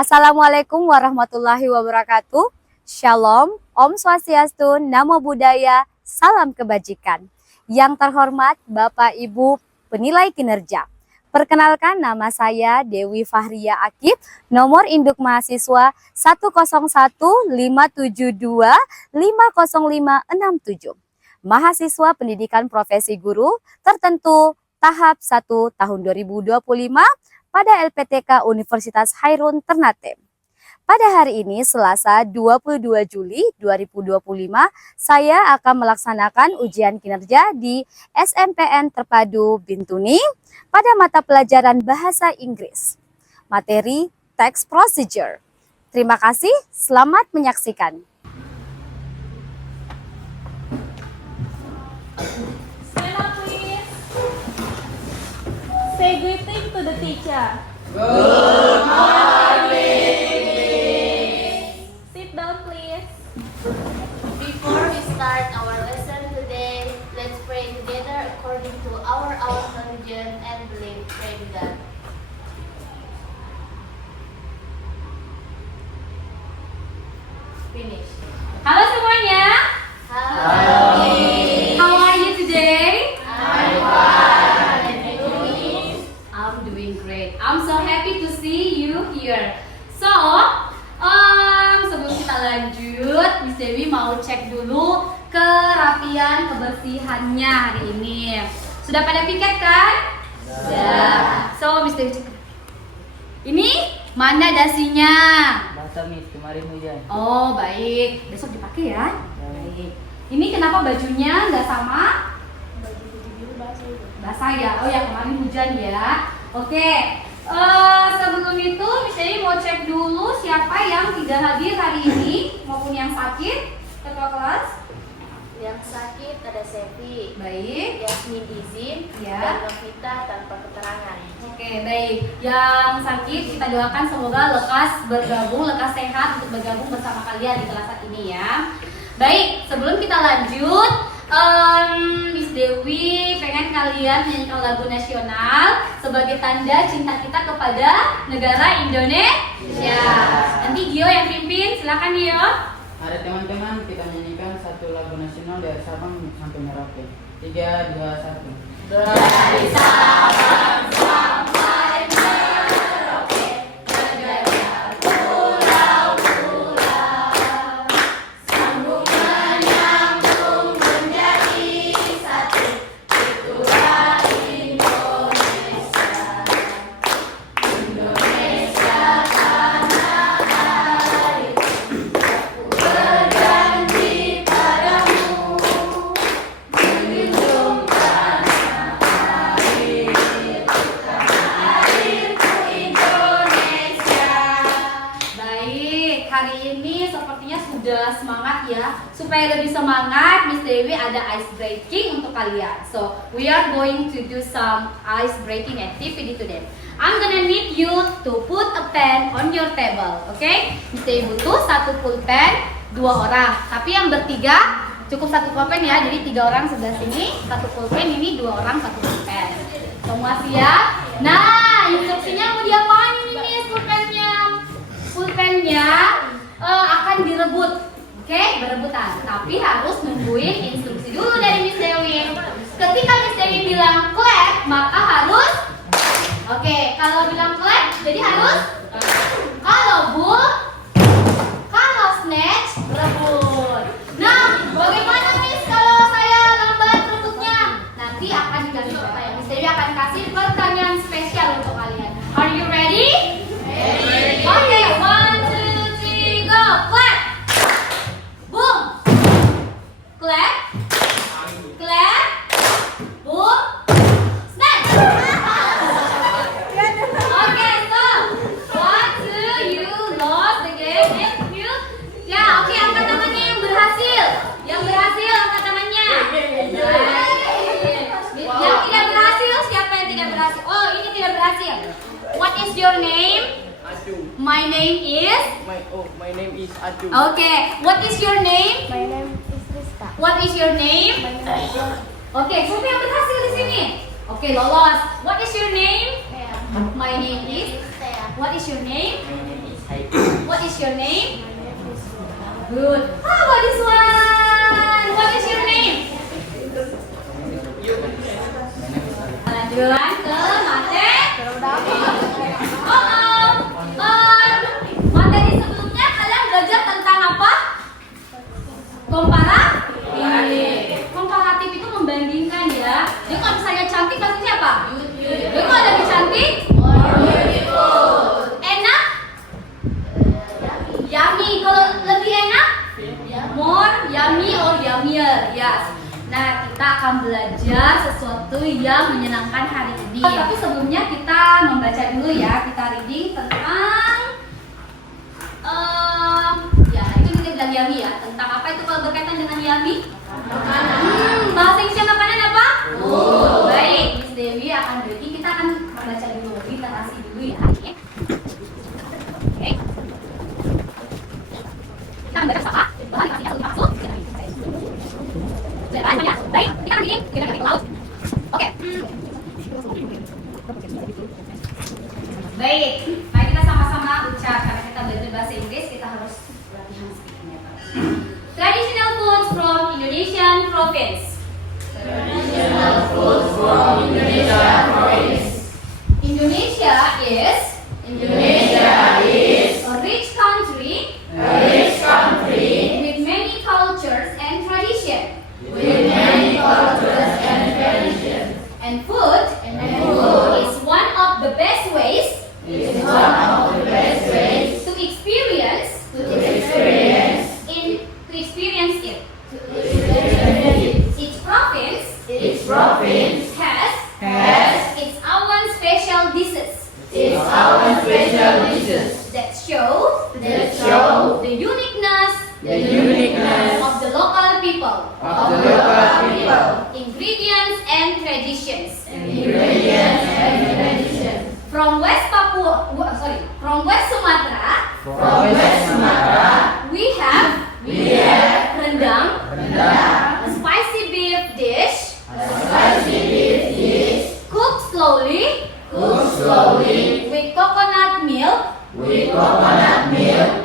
Assalamualaikum warahmatullahi wabarakatuh. Shalom, Om Swastiastu, Namo Buddhaya, salam kebajikan. Yang terhormat Bapak Ibu penilai kinerja. Perkenalkan, nama saya Dewi Fahria Akib, nomor induk mahasiswa 1015725050567. Mahasiswa pendidikan profesi guru tertentu tahap 1 tahun 2025 pada LPTK Universitas Hairun Ternate. Pada hari ini, Selasa 22 Juli 2025, saya akan melaksanakan ujian kinerja di SMPN Terpadu Bintuni pada mata pelajaran Bahasa Inggris. Materi Text Procedure. Terima kasih, selamat menyaksikan. Stand up, please. Say greeting to the teacher. Good morning. Sit down, please. Before we start our lesson today, let's pray together according to our religion and belief. Pray to God. Finish. Halo semuanya, how are you today? I'm doing great. I'm so happy to see you here. So, sebelum kita lanjut, Miss Dewi mau cek dulu kerapian kebersihannya hari ini. Sudah pada piket kan? Sudah. So, Miss Dewi cek. Ini mana dasinya? Basah Miss, kemarin hujan. Oh, baik. Besok dipakai ya. Baik. Ini kenapa bajunya nggak sama? Basah ya. Oh ya, kemarin hujan ya. Oke. Sebelum itu, Miss Dewi mau cek dulu siapa yang tidak hadir hari ini maupun yang sakit. Ketua kelas. Yang sakit ada Sevi, Baik. Yasmin izin, Ya. dan Novita tanpa keterangan. Oke, baik. Yang sakit kita doakan semoga lekas bergabung, lekas sehat untuk bergabung bersama kalian di kelas ini ya. Baik, sebelum kita lanjut, Miss Dewi pengen kalian menyanyikan lagu nasional sebagai tanda cinta kita kepada negara Indonesia. Nanti Gio yang pimpin, silakan Gio. Ada teman-teman, kita nyanyikan satu lagu nasional dari Sabang sampai Merauke. 3, 2, 1. Dari Sabang Baik, hari ini sepertinya sudah semangat ya. Supaya lebih semangat, Miss Dewi ada ice breaking untuk kalian. So, we are going to do some ice breaking activity today. I'm gonna need you to put a pen on your table, okay? Miss Dewi butuh satu pulpen, 2 orang. Tapi yang bertiga cukup satu pulpen ya. Jadi 3 orang sebelah sini, satu pulpen, ini 2 orang satu pulpen. Semua siap? Nah, instruksinya mau diapain ini Miss pulpennya? Pulpennya akan direbut, oke? Berebutan. Tapi harus nungguin instruksi dulu dari Miss Dewi. Ketika Miss Dewi bilang clap, maka harus oke. Kalau bilang clap, jadi harus kalau bull, kalau snatch, rebut. Nah, bagaimana Miss kalau saya lambat rebutnya? Nanti akan dikasih pertanyaan. Miss Dewi akan kasih pertanyaan spesial untuk kalian. Are you ready? Ready. Oke, 1, 2, 3, go. Clap. Boom. Clap. Clap. Boom. Snatch. Oke, so 1, 2, you lost the game and you. Ya, oke, angkat tangannya yang berhasil. Yang berhasil angkat tangannya. Yang tidak berhasil, siapa yang tidak berhasil? Oh, ini tidak berhasil. What is your name? Aju. My name is. My name is Aju. Okay. What is your name? My name is Rizka. What is your name? My name is Oke, siapa yang berhasil di sini? Oke, lolos. What is your name? Thea. My name is. Thea. What is your name? My name is Hai. what is your name? Good. How about this one? What is your name? Lanjut ke materi sebelumnya kalian belajar tentang apa? Komparatif itu membandingkan ya. Jadi kalau misalnya cantik maksudnya apa? Jadi kalau lebih cantik, enak, yummy. Kalau lebih enak, more yummy or yummier. Yes. Nah, kita akan belajar sesuatu yang menyenangkan hari ini. Tapi sebelumnya kita membaca dulu ya. Kita reading tentang ya, itu kita bilang yummy ya. Tentang apa itu kalau berkaitan dengan yummy? Makanan. Bahasa Indonesia makanan apa? Baik, Miss Dewi akan reading. Kita akan baca dulu, literasi dulu ya. Oke. Kita akan baca sama. Bahwa literasinya sebelum masuk. Baik, kita akan reading. Kita akan ke laut. Oke. Baik, mari kita sama-sama ucap. Karena kita belajar bahasa Inggris, kita harus latihan speakingnya. Traditional foods from Indonesian province. Traditional foods from Indonesia province. Indonesia is a rich country with many cultures and traditions. And food is one of the best ways to experience it. Each province has its own special dishes that show the uniqueness of the local people, ingredients and traditions. From West Sumatra, we have rendang, a spicy beef dish, cooked slowly with coconut milk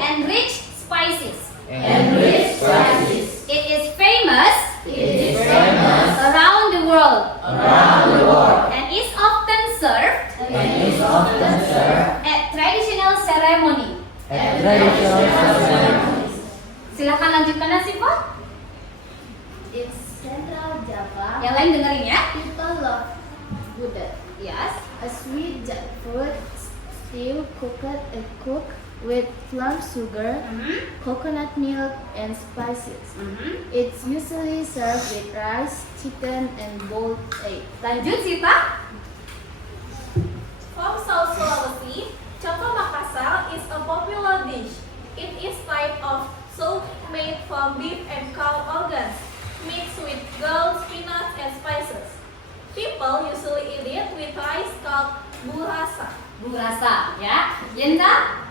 and rich spices. It is famous around the world and is often served at traditional ceremony. Silakan lanjutkan Nasifa. In Central Java, Yang lain dengerin ya. people love gudeg, Yes. a sweet jackfruit stew cooked with plum sugar, coconut milk, and spices. It's usually served with rice, chicken, and boiled egg. Lanjut Sita. From South Sulawesi, Coto Makassar is a popular dish. It is type of soup made from beef and cow organs, mixed with gall, spinach, and spices. People usually eat it with rice called burasa. Burasa ya. Yenda.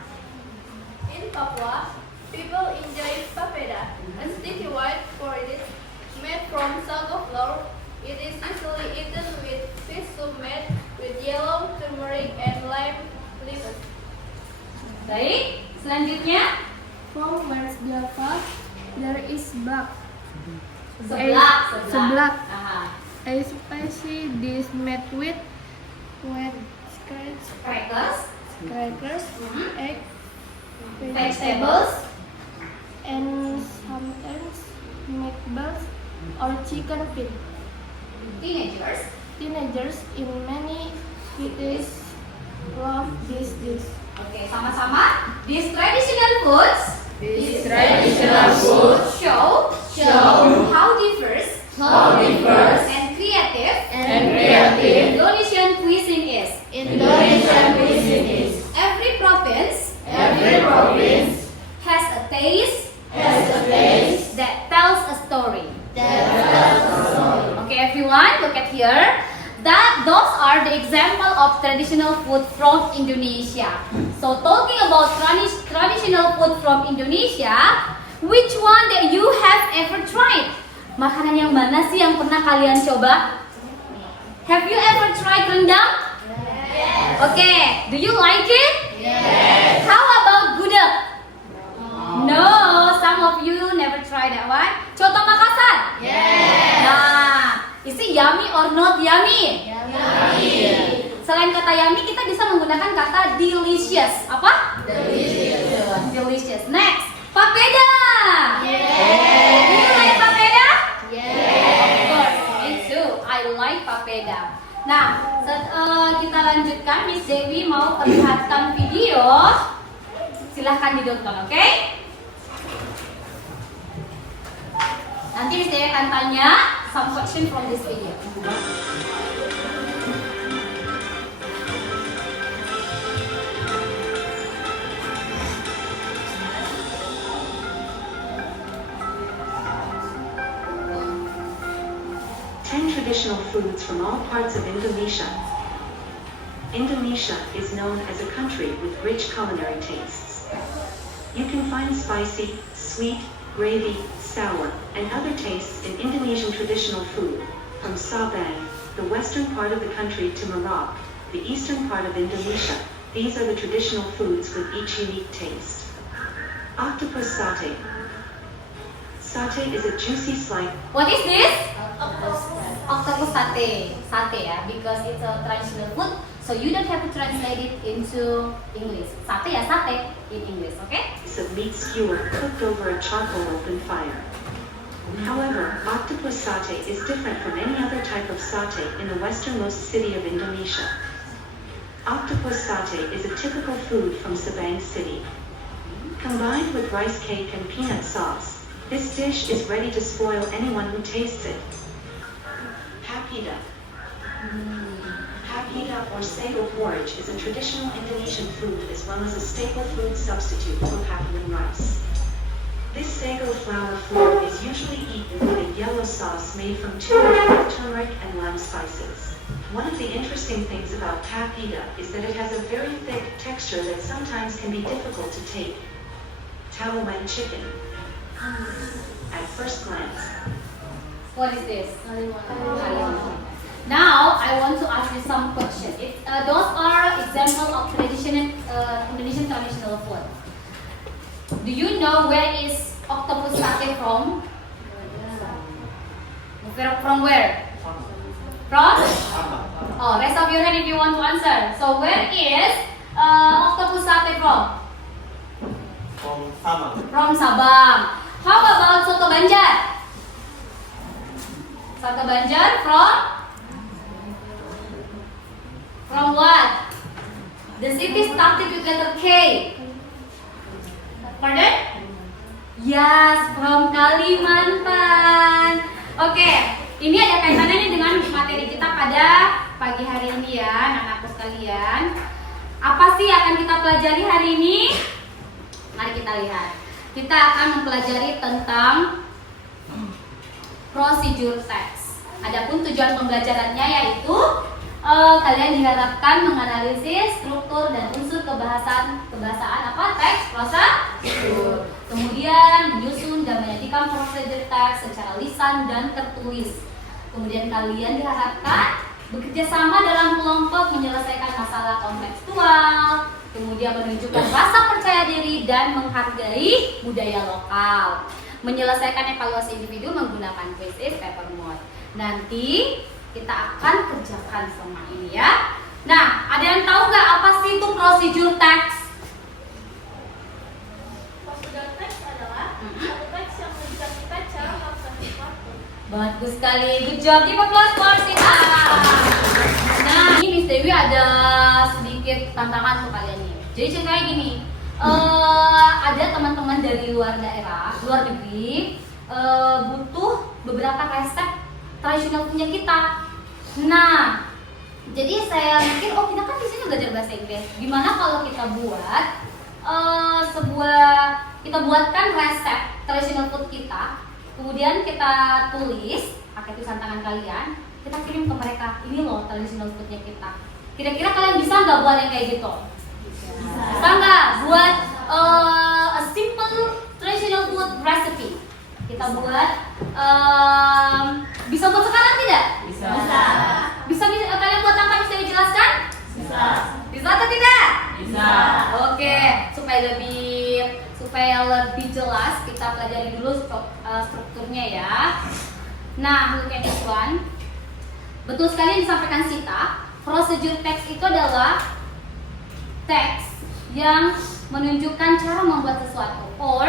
In Papua, people enjoy papeda, a sticky white porridge made from sago flour. It is usually eaten with fish soup made with yellow turmeric and lime leaves. Baik. Selanjutnya From West Java, there is bak, seblak. Aha. a spicy dish made with Crackers, crackers, egg, vegetables, and sometimes meatballs or chicken feet. Teenagers in many cities love this dish. Oke, sama-sama. These traditional foods show how diverse and creative Indonesian cuisine is. Every province has a taste that tells a story. Okay, everyone, look at here. Those are the example of traditional food from Indonesia. So talking about traditional food from Indonesia, which one that you have ever tried? Makanan yang mana sih yang pernah kalian coba? Have you ever tried rendang? Yes. Okay, do you like it? Yes. How about gudeg? Delicious. Delicious. Next, papeda. Yes. Do you like papeda? Yes. Of course, me too. I like papeda. Nah, kita lanjutkan. Miss Dewi mau perlihatkan video. Silahkan ditonton, oke? Nanti Miss Dewi akan tanya some question from this video. Traditional foods from all parts of Indonesia. Indonesia is known as a country with rich culinary tastes. You can find spicy, sweet, gravy, sour, and other tastes in Indonesian traditional food, from Sabang, the western part of the country, to Merauke, the eastern part of Indonesia. These are the traditional foods with each unique taste. Octopus satay. Satay is a juicy slice. What is this? Octopus satay. Satay ya, because it's a traditional food, so you don't have to translate it into English. Satay ya satay in English, okay? Of meat skewer cooked over a charcoal open fire. However, octopus satay is different from any other type of satay in the westernmost city of Indonesia. Octopus satay is a typical food from Sabang City. Combined with rice cake and peanut sauce, this dish is ready to spoil anyone who tastes it. Papeda. Papeda or sago porridge is a traditional Indonesian food as well as a staple food substitute for papeda rice. This sago flour food is usually eaten with a yellow sauce made from turmeric and lime spices. One of the interesting things about papeda is that it has a very thick texture that sometimes can be difficult to take. Tawuan chicken. At first glance, What is this? Now I want to ask you some questions. Those are examples of traditional Indonesian traditional food. Do you know where is octopus satay from? From where? From? Oh, raise up your hand if you want to answer. So where is octopus satay from? From Sabang. From Sabang. How about soto Banjar? Soto Banjar from what? The city started with letter K. Pardon? Yes, from Kalimantan. Oke, ini ada kaitannya nih dengan materi kita pada pagi hari ini ya, anak-anakku sekalian. Apa sih akan kita pelajari hari ini? Mari kita lihat. Kita akan mempelajari tentang procedure text. Adapun tujuan pembelajarannya yaitu kalian diharapkan menganalisis struktur dan unsur kebahasaan apa teks prosedur. Kemudian menyusun dan menyajikan procedure text secara lisan dan tertulis. Kemudian kalian diharapkan bekerja sama dalam kelompok menyelesaikan masalah kontekstual. Kemudian menunjukkan rasa percaya diri dan menghargai budaya lokal. Menyelesaikan evaluasi individu menggunakan quiz paper mode. Nanti kita akan kerjakan semua ini ya. Nah, ada yang tahu nggak apa sih itu procedure text? Procedure text adalah satu teks yang menunjukkan kita cara melakukan sesuatu. Bagus sekali, good job. Give applause for Sita. Nah, ini Miss Dewi ada sedikit tantangan untuk kalian nih. Jadi ceritanya gini, ada teman-teman dari luar daerah, luar negeri, butuh beberapa resep tradisional punya kita. Nah, jadi saya mikir, oh kita kan di sini belajar bahasa Inggris. Gimana kalau kita buatkan resep tradisional food kita, kemudian kita tulis pakai tulisan tangan kalian, kita kirim ke mereka. Ini loh tradisional foodnya kita. Kira-kira kalian bisa nggak buat yang kayak gitu? Bisa nggak buat a simple traditional food recipe? Kita buat bisa buat sekarang tidak? Bisa. Bisa kalian buat tanpa bisa dijelaskan? Bisa. Bisa atau tidak? Bisa. Oke, supaya lebih jelas kita pelajari dulu strukturnya ya. Nah, look at this one. Betul sekali yang disampaikan Sita. Procedure text itu adalah teks yang menunjukkan cara membuat sesuatu, or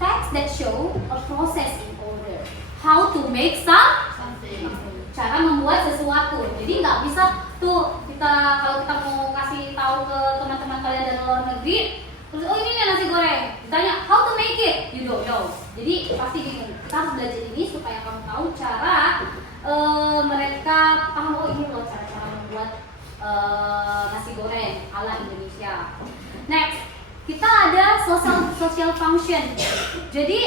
text that show a process in order, how to make something, cara membuat sesuatu. Jadi nggak bisa tuh kalau kita mau kasih tahu ke teman-teman kalian dari luar negeri, terus oh ini nih nasi goreng, ditanya how to make it, you don't know. Jadi pasti bingung. Kita harus belajar ini supaya kamu tahu cara mereka paham, oh ini loh cara-cara membuat nasi goreng ala Indonesia. Next, kita ada social function. Jadi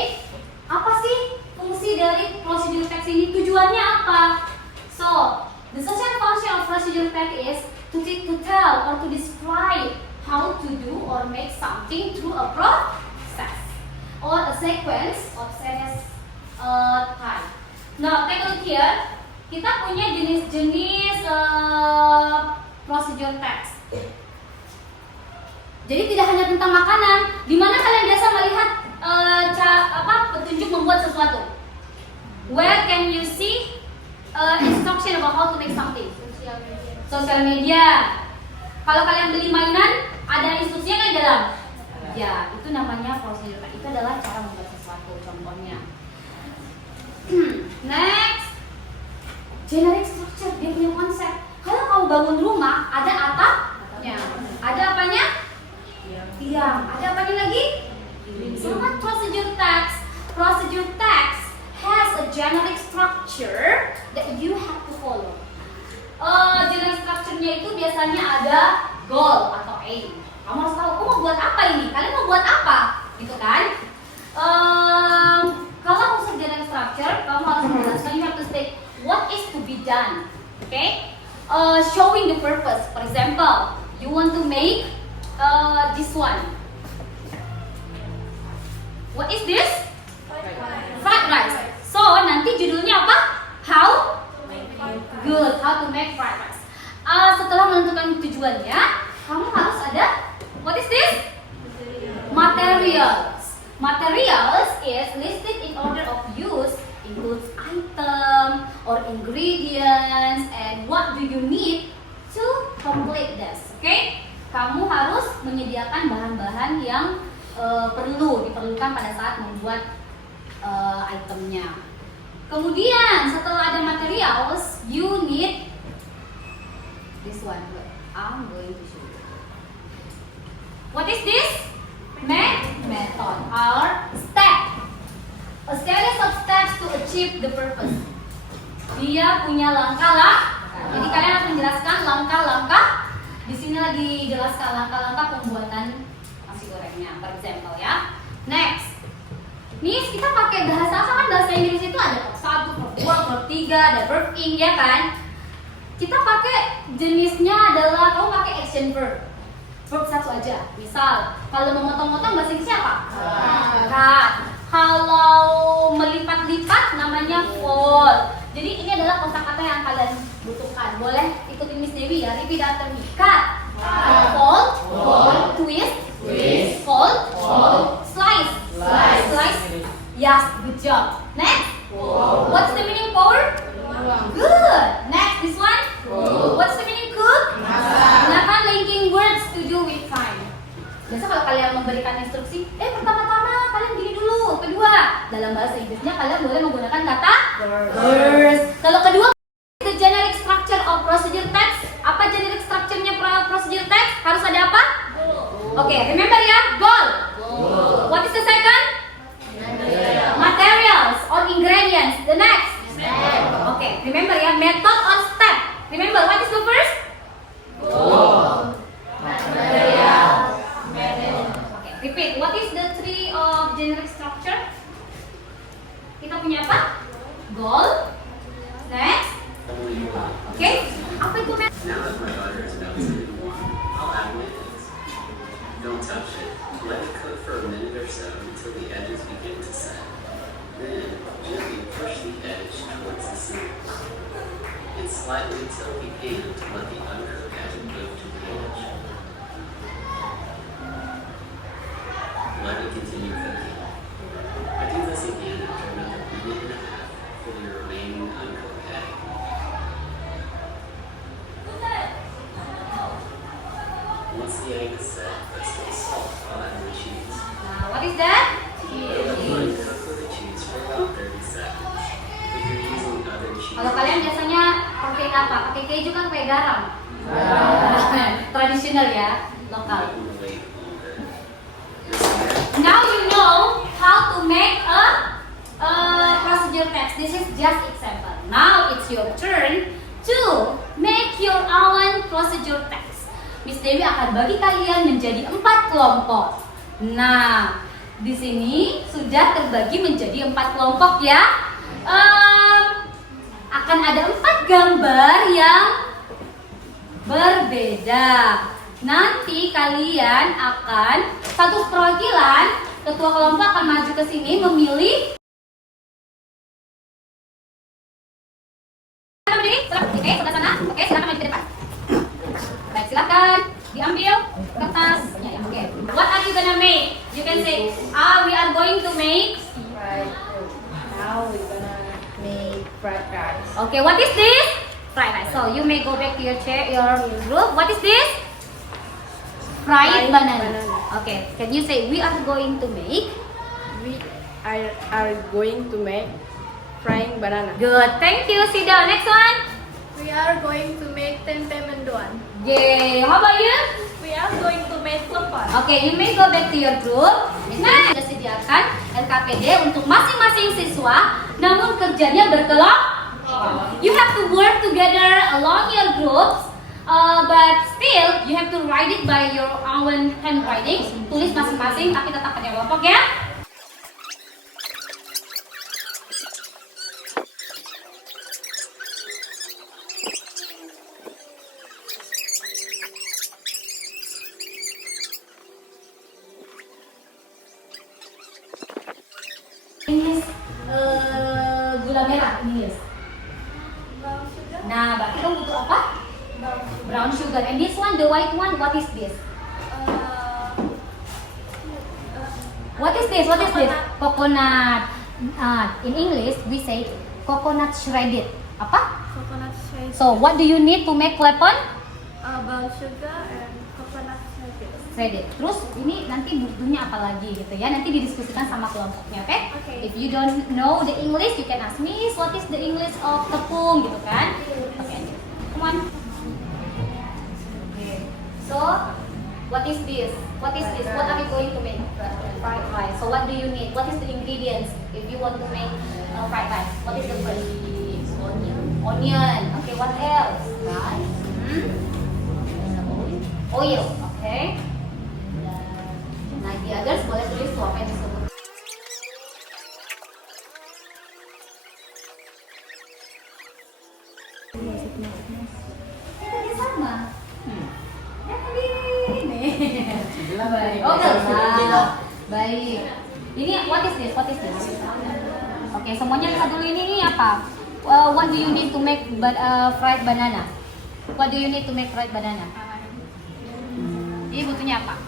apa sih fungsi dari procedure text ini? Tujuannya apa? So, the social function of procedure text is to tell or to describe how to do or make something through a process or a sequence of time. Now, take a look here. Kita punya jenis-jenis procedure text. Jadi tidak hanya tentang makanan. Di mana kalian biasa melihat petunjuk membuat sesuatu? Where can you see instruction about how to make something? Sosial media. Kalau kalian beli mainan, ada instruksinya kan di dalam? Ya, itu namanya procedure text. Itu adalah cara membuat sesuatu. Contohnya. Next, generic structure. Dia punya konsep. Kalau kamu bangun rumah, ada atapnya. Ada apanya? Tiang. Ada apanya lagi? Sama procedure text. Procedure text has a generic structure that you have to follow. Generic structure-nya itu biasanya ada goal atau aim. Kamu harus tahu, aku mau buat apa ini? Kalian mau buat apa? Gitu kan? Kalau unsur generic structure, kamu harus menjelaskan. You have to state what is to be done. Okay? Showing the purpose. For example, you want to make this one. What is this? Fried rice. So nanti judulnya apa? How? Good. How to make fried rice. Setelah menentukan tujuannya, kamu harus ada. What is this? Materials. Materials is listed in order of use, includes item or ingredients and what do you need to complete this. Okay? Kamu harus menyediakan bahan-bahan yang diperlukan pada saat membuat itemnya. Kemudian setelah ada materials, you need this one. I'm going to show you. What is this? Method or step. A series of steps to achieve the purpose. Dia punya langkah. Jadi kalian harus menjelaskan langkah-langkah. Di sini lagi dijelaskan langkah-langkah pembuatan nasi gorengnya. For example ya. Next. Nih kita pakai bahasa apa kan? Bahasa Inggris itu ada verb 1, verb 2, verb 3, ada verb ing ya kan? Kita pakai jenisnya adalah kamu pakai action verb. Verb satu aja. Misal kalau memotong-motong bahasa Inggrisnya apa? Cut. Kalau melipat-lipat namanya fold. Jadi ini adalah kosakata yang kalian butuhkan. Boleh ikutin Miss Dewi ya. Repeat after me. Cut. Fold. Twist. Fold. Slice. Yes, good job. Next. What's the meaning power? Good. Next, this one. What's the meaning cook? Gunakan linking words to do with time. Biasa kalau kalian memberikan instruksi, pertama-tama kalian gini dulu. Kedua, dalam bahasa Inggrisnya kalian boleh menggunakan kata first. Kalau kedua, the generic structure of procedure text. Apa generic structure-nya procedure text? Harus ada apa? Oke, remember ya, goal. What is the second? Materials or ingredients. The next? Okay, remember ya, method or step. Remember, what is the first? Goal. Materials. Okay, repeat. What is the three of generic structure? Kita punya apa? Goal. Next. Okay. Apa itu method? Now that my butter is melted and warm, I'll add my eggs. Don't touch it. Let it cook for a minute or so until the edges begin to set. Then, gently push the edge towards the center. And slightly tilt the pan to let the uncooked edge move to the edge. Let it continue cooking. I do this again after another minute and a half for the remaining uncooked egg. Once the egg is set, put some salt. I'll add the cheese. Nah, what is that? Cook with the cheese for about 30 seconds. If you're using other cheese, Kalau kalian biasanya pakai apa? Pakai keju kan pakai garam. Tradisional ya, lokal. you can wait a little bit. This way, Now you know how to make a procedure text. This is just example. Now it's your turn to make your own procedure text. Miss Dewi akan bagi kalian menjadi 4 kelompok. Nah, di sini sudah terbagi menjadi 4 kelompok ya. Akan ada 4 gambar yang berbeda. Nanti kalian akan satu perwakilan, ketua kelompok akan maju ke sini memilih. Oke, sebelah sana. Oke, silakan maju ke depan. Baik, silakan diambil kertasnya. Oke. What are you gonna make? You can say, we are going to make. Fried food. Now we're gonna make fried rice. Okay, what is this? Fried rice. So you may go back to your chair, your group. What is this? Fried banana. Okay, can you say we are going to make? We are going to make frying banana. Good. Thank you. Sit down. Next one. We are going to make tempe mendoan. Yay. How about you? We are going to make lepon. Okay, you may go back to your group. Nah, sudah sediakan LKPD untuk masing-masing siswa, namun kerjanya berkelompok. You have to work together along your groups, but still you have to write it by your own handwriting. Tulis masing-masing, tapi tetap pada kelompok ya. Ini gula merah ini. Brown sugar. Nah, berarti kamu butuh apa? Brown sugar. And this one, the white one, what is this? What is this? What is this? Coconut. In English, we say coconut shredded. Apa? Coconut shake. So, what do you need to make lepon? Brown sugar and coconut shake. Shredded. Terus ini nanti butuhnya apa lagi gitu ya? Nanti didiskusikan sama kelompoknya, oke? Okay. If you don't know the English, you can ask me, what is the English of tepung gitu kan? Oke. Come on. Okay. So, what is this? What is this? What are we going to make? Fried rice. So, what do you need? What is the ingredients if you want to make fried rice? What is the first? Onion. Onion. Okay, what else? Rice. Oil. Okay. Nah, the others boleh tulis tuh apa yang disebut. Tadi sama. Ya tadi ini. Baik. Oh, enggak. Baik. Ini what is this? What is this? Oke, semuanya lihat dulu ini apa? What do you need to make fried banana? What do you need to make fried banana? Ini butuhnya apa?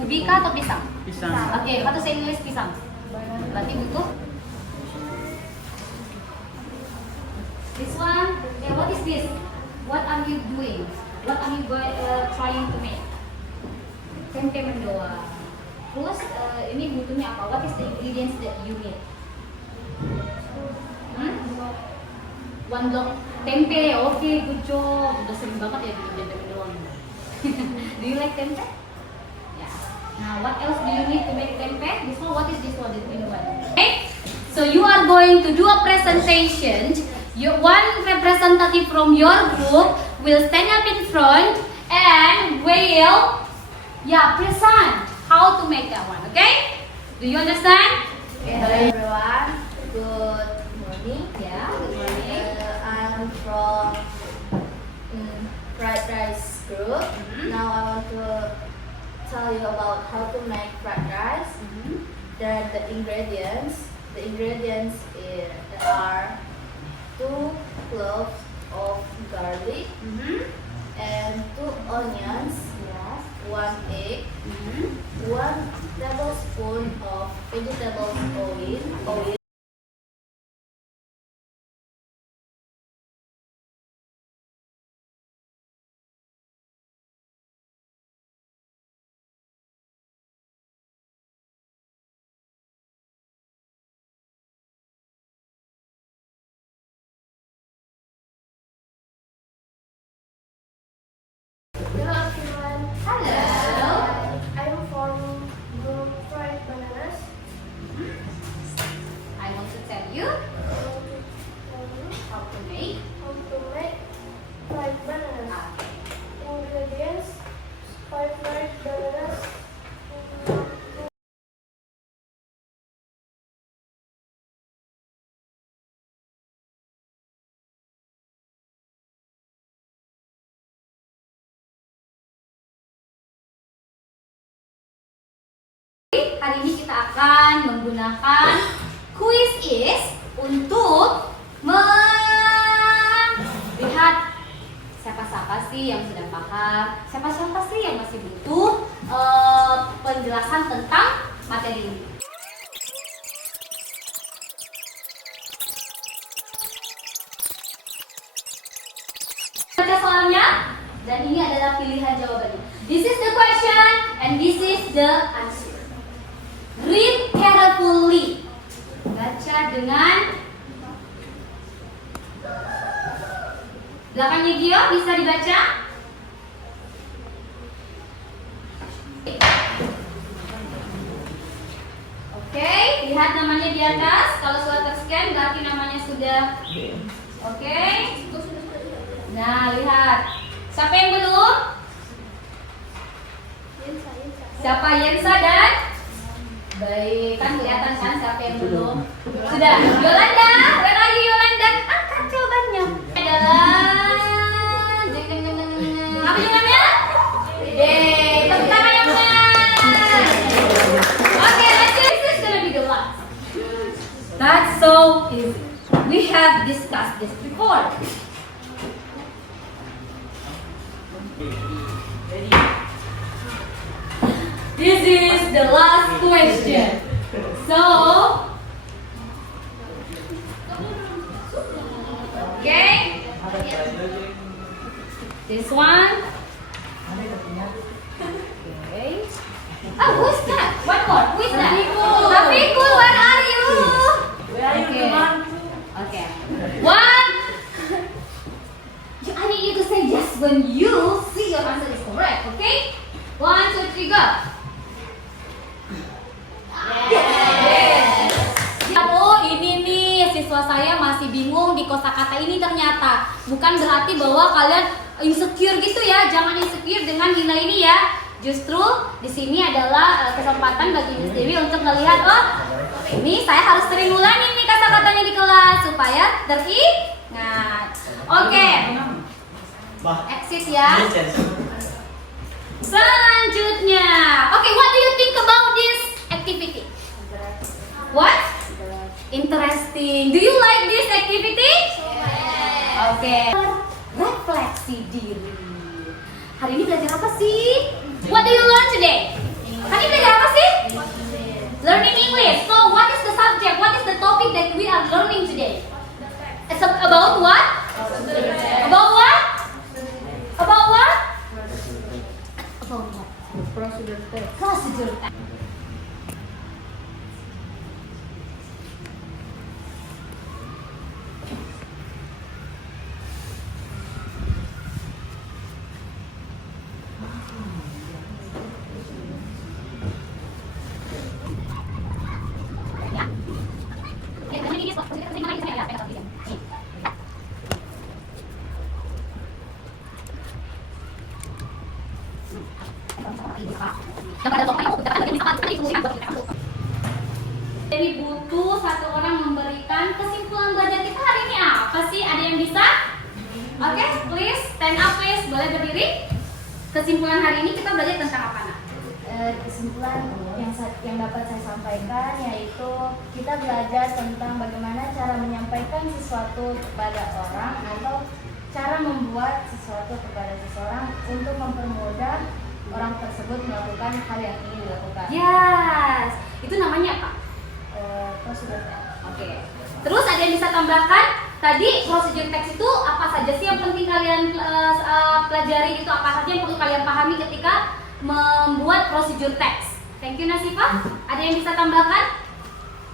Ubi kah atau pisang? Pisang. Oke, kata saya English pisang. Berarti butuh this one. Yeah, what is this? What are you doing? What are you trying to make? Tempe mendoan. Terus ini butuhnya apa? What is the ingredients that you need? One block tempe. Oke, good job. Udah sering banget ya bikin tempe mendoan. Do you like tempe? Yeah. Now, what else do you need to make tempe? This one, what is this one? The green one. Okay. So you are going to do a presentation. One representative from your group will stand up in front and will, present how to make that one. Okay? Do you understand? Hello everyone. Good morning. Yeah. Good morning. I'm from fried rice group. Now I want to tell you about how to make fried rice. There are the ingredients. The ingredients are 2 cloves of garlic and 2 onions, 1 egg, 1 tablespoon of vegetable oil, hari ini kita akan menggunakan quiz is untuk melihat siapa-siapa sih yang sudah paham, siapa-siapa sih yang masih butuh penjelasan tentang materi ini. Baca soalnya, dan ini adalah pilihan jawabannya. This is the question and this is the answer. Read carefully. Baca dengan belakangnya Gio, bisa dibaca? Oke, lihat namanya di atas. Kalau sudah terscan berarti namanya sudah. Oke. Nah, lihat. Siapa yang belum? Siapa? Yensa dan? Baik, kan kelihatan kan siapa yang belum? Sudah. Yolanda, where are you Yolanda? Angkat jawabannya. Adalah apa jawabannya? Tepuk tangan yang benar. Oke, let's see. This is gonna be the last. That's so easy. We have discussed this before. This is the last question. So, okay, this one. Okay. Oh, who's that? One more. Who is that? Rafiqul, where are you? Okay. Okay. One. I need you to say yes when you see your answer is correct. Okay? 1, 2, 3, go. Yes. Oh, ini nih siswa saya masih bingung di kosakata ini ternyata. Bukan berarti bahwa kalian insecure gitu ya. Jangan insecure dengan nilai ini ya. Justru di sini adalah kesempatan bagi Miss Dewi untuk melihat, oh, ini saya harus sering ulangin nih kata-katanya di kelas supaya teringat. Oke. Exit ya. Selanjutnya, okay, what do you think about this activity? What? Interesting. Do you like this activity? Okay. Refleksi diri. Hari ini belajar apa sih? What do you learn today? Hari ini belajar apa sih? Learning English. So, what is the subject? What is the topic that we are learning today? It's about what? About what? About what? About what? Procedure test. Procedure test. Jadi butuh satu orang memberikan kesimpulan belajar kita hari ini apa sih? Ada yang bisa? Oke, please stand up please. Boleh berdiri? Kesimpulan hari ini kita belajar tentang apa nak? Kesimpulan yang dapat saya sampaikan yaitu kita belajar tentang bagaimana cara menyampaikan sesuatu kepada orang atau cara membuat sesuatu kepada seseorang untuk mempermudah orang tersebut melakukan hal yang ingin dilakukan. Yes, itu namanya apa? Prosedur. Oke. Terus ada yang bisa tambahkan? Tadi prosedur teks itu apa saja sih yang penting kalian pelajari, itu apa saja yang perlu kalian pahami ketika membuat prosedur teks? Thank you Nasifa. Ada yang bisa tambahkan?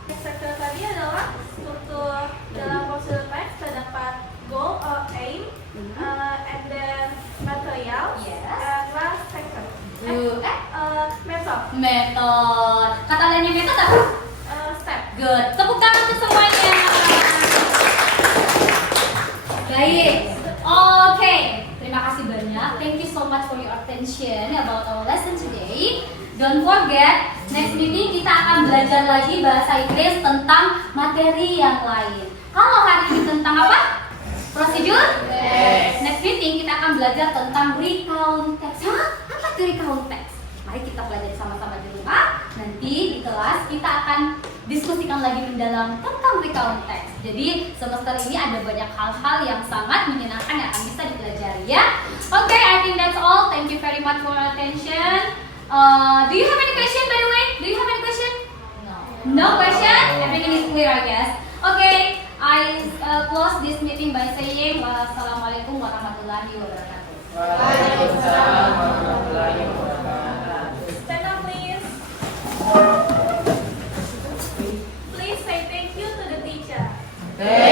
Struktur tadi adalah struktur dalam prosedur teks terdapat goal or aim, and then material, Yes. and last second. Method. Metode. Kata lainnya metode apa? Step. Good. Tepuk tangan untuk semuanya. Baik. Oke. Terima kasih banyak. Thank you so much for your attention about our lesson today. Don't forget, next meeting kita akan belajar lagi bahasa Inggris tentang materi yang lain. Kalau hari ini tentang apa? Prosedur? Next meeting kita akan belajar tentang recount text. Hah? Apa itu recount text? Mari kita pelajari sama-sama di rumah. nanti di kelas kita akan diskusikan lagi mendalam tentang recount text. Jadi semester ini ada banyak hal-hal yang sangat menyenangkan yang akan bisa dipelajari ya. Okay, I think that's all. Thank you very much for your attention. Do you have any question by the way? Do you have any question? No question? Everything is clear, I guess. Okay, I close this meeting by saying wassalamualaikum warahmatullahi wabarakatuh. Waalaikumsalam warahmatullahi wabarakatuh. Stand up, please. Please say thank you to the teacher. Thank